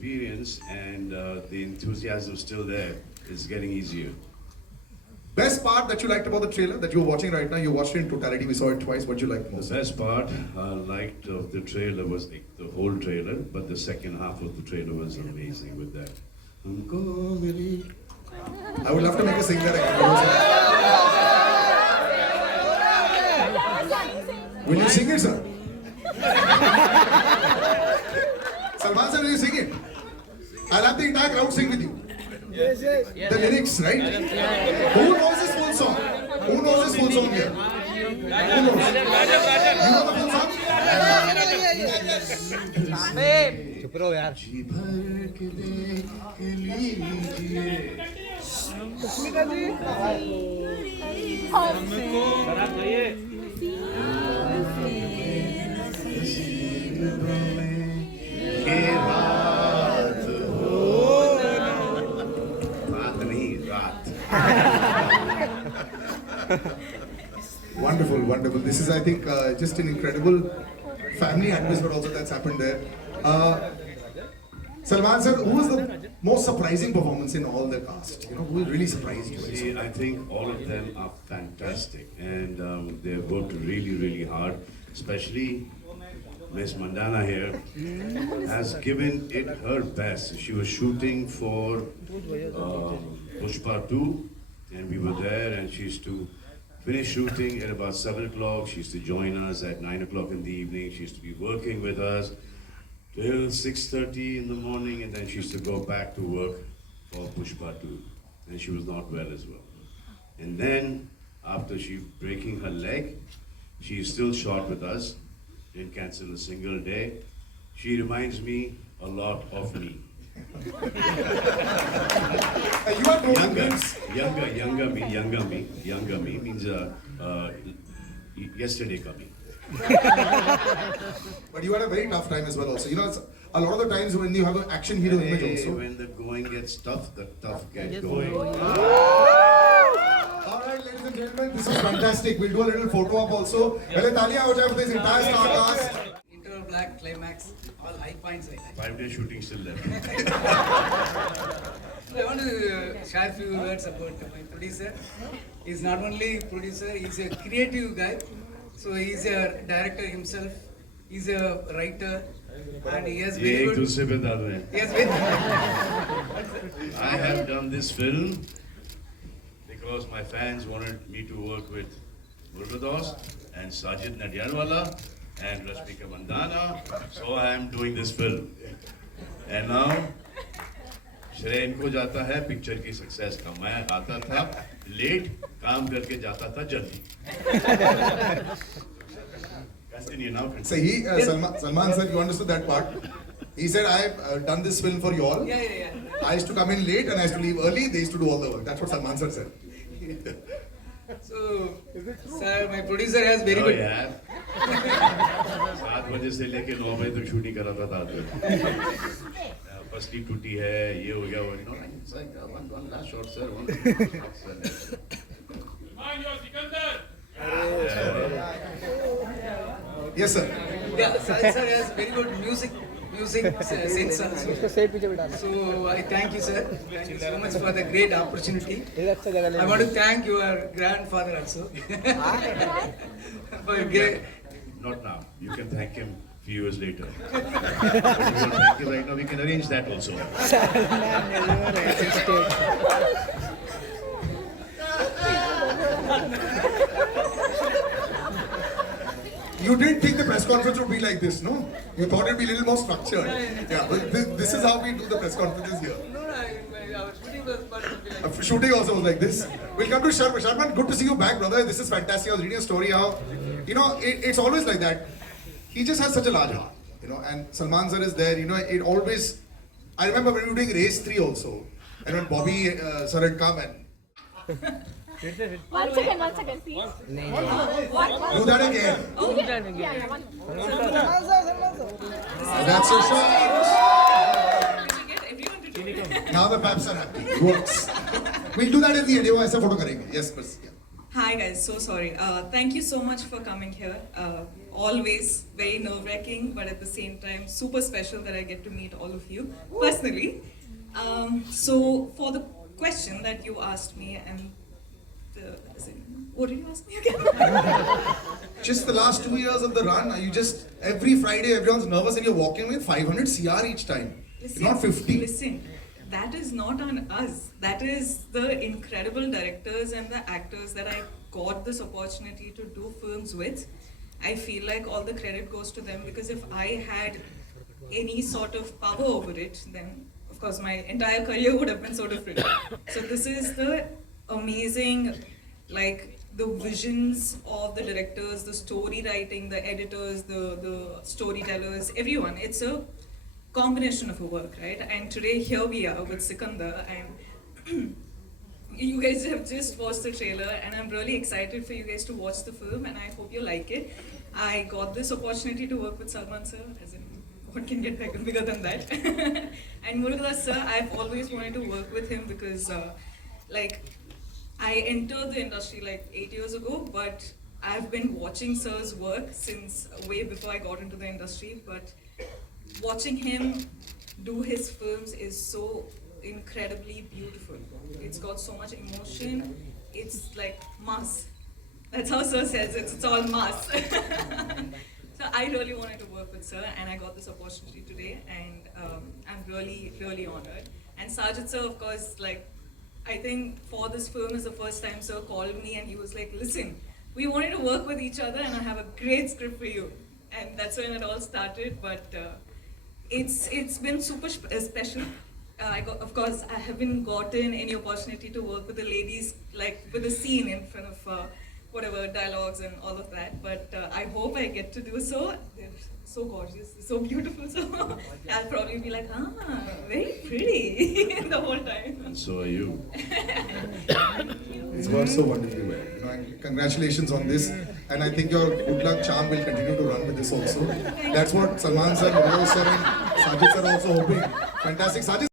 experience, and the enthusiasm still there. It's getting easier. Best part that you liked about the trailer that you're watching right now, you watched it in totality, we saw it twice, what you liked most? The best part I liked of the trailer was the whole trailer, but the second half of the trailer was amazing with that. I would love to make a singer again. Will you sing it, sir? Salman sir, will you sing it? I'll have the entire crowd sing with you. Yes. The lyrics, right? Who knows this full song? Who knows this full song here? Who knows? You know the full song? चुप रहो यार जी भर के देख लीजिए। ये रात हो रात नहीं रात। Wonderful, wonderful. This is, I think, just an incredible family atmosphere also that's happened there. Salman sir, who was the most surprising performance in all the cast? You know, who really surprised you? See, I think all of them are fantastic, and they've worked really, really hard. Especially Miss Mandana here has given it her best. She was shooting for Pushpa 2, and we were there, and she used to finish shooting at about 7 o'clock. She used to join us at 9 o'clock in the evening. She used to be working with us till 6:30 in the morning, and then she used to go back to work for Pushpa 2. And she was not well as well. And then, after she breaking her leg, she is still short with us, didn't cancel a single day. She reminds me a lot of me. You are Younger me means yesterday coming. But you had a very tough time as well also. You know, it's a lot of the times when you have an action hero image Hey, also. when the going gets tough, the tough get going. Alright, ladies and gentlemen, this was fantastic. We'll do a little photo op also. Pehle taaliyan ho jaye for this entire star cast. Inter Black climax, all high points. 5 day shooting still left. I want to share a few words about my producer. He's not only producer, he's a creative guy. So he's a director himself. He's a writer, and he has ये very एक good. दूसरे पे डाल रहे हैं. He has very. I have done this film because my fans wanted me to work with Murgados and Sajid Nadialwala and Rashmika Mandana, so I am doing this film. And now, श्रेय इनको जाता है picture की success का. मैं आता था late, काम करके जाता था जल्दी. Continue now. So Salman sir, you understood that part. He said, I've done this film for you all. Yeah. I used to come in late and I used to leave early. They used to do all the work. That's what Salman sir said. So, sir, my producer has very Oh, good. यार 7 बजे से लेके 9 बजे तक shooting करा था रात में. पसली टूटी है, ये हो गया, वो you know, it's like one last shot, sir. One last shot, sir. Yes, sir. Yeah, sir has very good music sense also. Set पीछे बिठा So I thank you, sir. Thank you so much for the great opportunity. एक अच्छा जगह ले I want to thank your grandfather also. For great. Not now. You can thank him a few years later. But if you want to thank him right now, we can arrange that also. You didn't think the press conference would be like this, no? You thought it'd be a little more structured. Yeah, but this is how we do the press conferences here. No, our shooting was part of the like. Shooting also was like this. We'll come to Sharman. Sharman, good to see you back, brother. This is fantastic. I was reading a story how, you know, it's always like that. He just has such a large heart, you know, and Salman sir is there, you know, it always, I remember when we were doing Race 3 also, and when Bobby sir had come and... One second, please. Do that again. Yeah, one. That's your shot. Now the paps are happy. It works. We'll do that at the end. ऐसा photo करेंगे. Yes, but yeah. Hi guys, so sorry. Thank you so much for coming here. always very nerve-wracking, but at the same time super special that I get to meet all of you personally. So for the question that you asked me, and what did you ask me again? Just the last 2 years of the run, are you just every Friday everyone's nervous and you're walking with 500 CR each time? Listen, Not 50. Listen, that is not on us. That is the incredible directors and the actors that I got this opportunity to do films with. I feel like all the credit goes to them, because if I had any sort of power over it, then of course my entire career would have been so different. So this is the amazing, like, the visions of the directors, the story writing, the editors, the storytellers, everyone. It's a combination of a work, right? And today here we are with Sikandar, and you guys have just watched the trailer, and I'm really excited for you guys to watch the film, and I hope you like it. I got this opportunity to work with Salman sir, as in, what can get bigger than that? And Murugadas sir, I've always wanted to work with him because, I entered the industry like 8 years ago, but I've been watching sir's work since way before I got into the industry. But watching him do his films is so incredibly beautiful. It's got so much emotion. It's like mass. That's how sir says it. It's all mass. So I really wanted to work with sir, and I got this opportunity today, and I'm really, really honored. And Sajid sir, of course, like, I think for this film is the first time sir called me and he was like, listen, we wanted to work with each other and I have a great script for you. And that's when it all started, but it's been super special. Of course, I haven't gotten any opportunity to work with the ladies, like with the scene in front of whatever dialogues and all of that, but I hope I get to do so. They're so gorgeous, so beautiful, so I'll probably be like, very pretty the whole time. And so are you. It's gone so wonderfully well. You know, and congratulations on this. And I think your good luck charm will continue to run with this also. That's what Salman sir, Murugadas sir, and Sajid sir are also hoping. Fantastic. Sajid